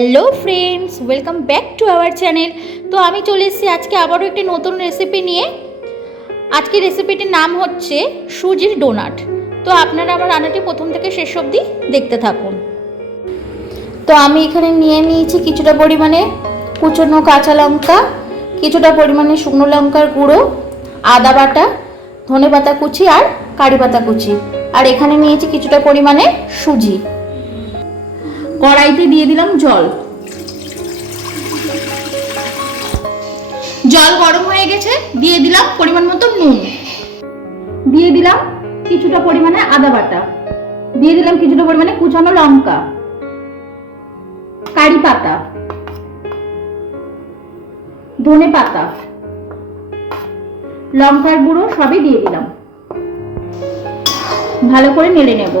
Hello friends, welcome back to our channel. তো আমি চলে এসেছি আজকে আবারও একটি নতুন রেসিপি নিয়ে। আজকের রেসিপিটির নাম হচ্ছে সুজির ডোনাট। তো আপনারা আমার রান্নাটি প্রথম থেকে শেষ অবধি দেখতে থাকুন। তো আমি এখানে নিয়ে নিয়েছি কিছুটা পরিমাণে কুচনো কাঁচা লঙ্কা, কিছুটা পরিমাণে শুকনো লঙ্কার গুঁড়ো, আদা বাটা, ধনে পাতা কুচি আর কারি পাতা কুচি, আর এখানে নিয়েছি কিছুটা পরিমাণে সুজি। কড়াইতে দিয়ে দিলাম জল। জল গরম হয়ে গেছে, দিয়ে দিলাম পরিমাণ মতো নুন, দিয়ে দিলাম কিছুটা পরিমাণে আদা বাটা, দিয়ে দিলাম কিছুটা পরিমাণে কুচানো লঙ্কা, কারি পাতা, ধনে পাতা, লঙ্কার গুঁড়ো সবই দিয়ে দিলাম। ভালো করে নেড়ে নেব।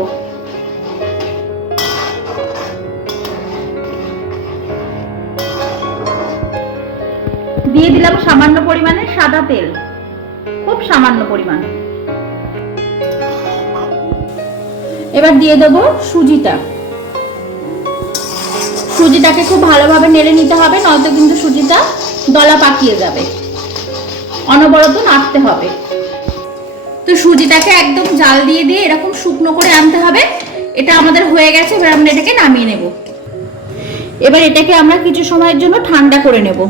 দিয়ে দিলাম সামান্য পরিমাণে সাদা তেল, খুব সামান্য পরিমাণ। এবার দিয়ে দেব সুজিটা। সুজিটাকে খুব ভালোভাবে নেড়ে নিতে হবে, নয়তো কিন্তু সুজিটা দলা পাকিয়ে যাবে। অনবরত নাড়তে হবে। তো সুজিটাকে একদম জাল দিয়ে দিয়ে এরকম শুকনো করে আনতে হবে। এটা আমাদের হয়ে গেছে, এবার আমরা এটাকে নামিয়ে নেব। এবার এটাকে আমরা কিছু সময়ের জন্য ঠান্ডা করে নেব,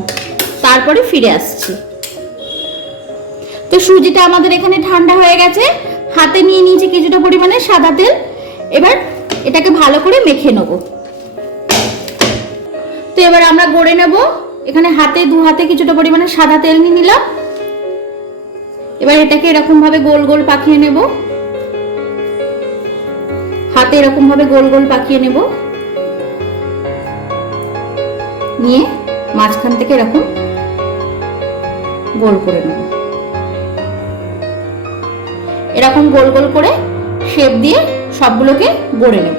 তারপরে ফিরে আসছি। তো সুজিটা আমাদের এখানে ঠান্ডা হয়ে গেছে, হাতে নিয়ে নিয়েছি কিছুটা পরিমাণে সাদা তেল। এবার এটাকে ভালো করে মেখে নেব। তো এবার আমরা গড়ে নেব। এখানে দু হাতে কিছুটা পরিমাণে সাদা তেল নিয়ে নিলাম। এবার এটাকে এরকম ভাবে গোল গোল পাকিয়ে নেব। হাতে এরকম ভাবে গোল গোল পাকিয়ে নেব, নিয়ে মাঝখান থেকে এরকম গোল করে নেব। এরকম গোল গোল করে শেপ দিয়ে সবগুলোকে গড়ে নেব।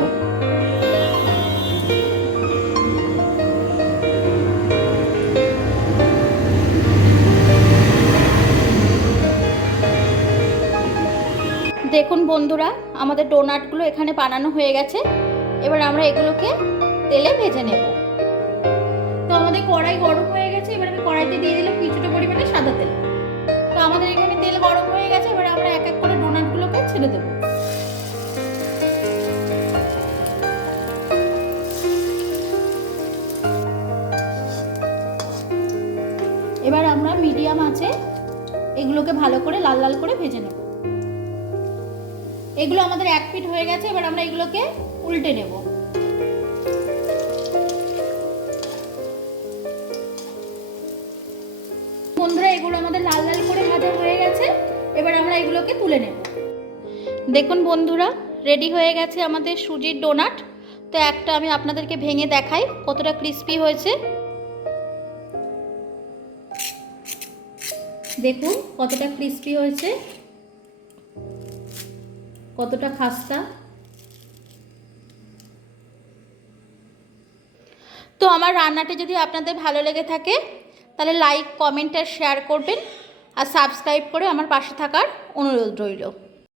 দেখুন বন্ধুরা, আমাদের ডোনাটগুলো এখানে বানানো হয়ে গেছে। এবার আমরা এগুলোকে তেলে ভেজে নেব। তো আমাদের কড়াই গরম হয়ে গেছে, এবার আমি কড়াইতে দিয়ে দিলাম কিছুটা পরিমাণে সাদা তেল। তো আমাদের এখানে তেল গরম হয়ে গেছে, এবার আমরা এক এক করে ডোনাটগুলোকে ছেড়ে দেব। এবার আমরা মিডিয়াম আঁচে এগুলোকে ভালো করে লাল লাল করে ভেজে নেব। এগুলো আমাদের এক পিঠ হয়ে গেছে, এবার আমরা এগুলোকে উল্টে নেব। বন্ধুরা, এগুলো আমাদের লাল লাল করে ভাজা হয়ে গেছে, এবার আমরা এগুলোকে তুলে নেব। দেখুন বন্ধুরা, রেডি হয়ে গেছে আমাদের সুজির ডোনাট। তো একটা আমি আপনাদেরকে ভেঙে দেখাই কতটা ক্রিস্পি হয়েছে। দেখুন কতটা ক্রিস্পি হয়েছে, কতটা খাস্তা। তো আমার রান্নাটি যদি আপনাদের ভালো লেগে থাকে তাহলে লাইক, কমেন্ট আর শেয়ার করবেন, আর সাবস্ক্রাইব করে আমার পাশে থাকার অনুরোধ রইল।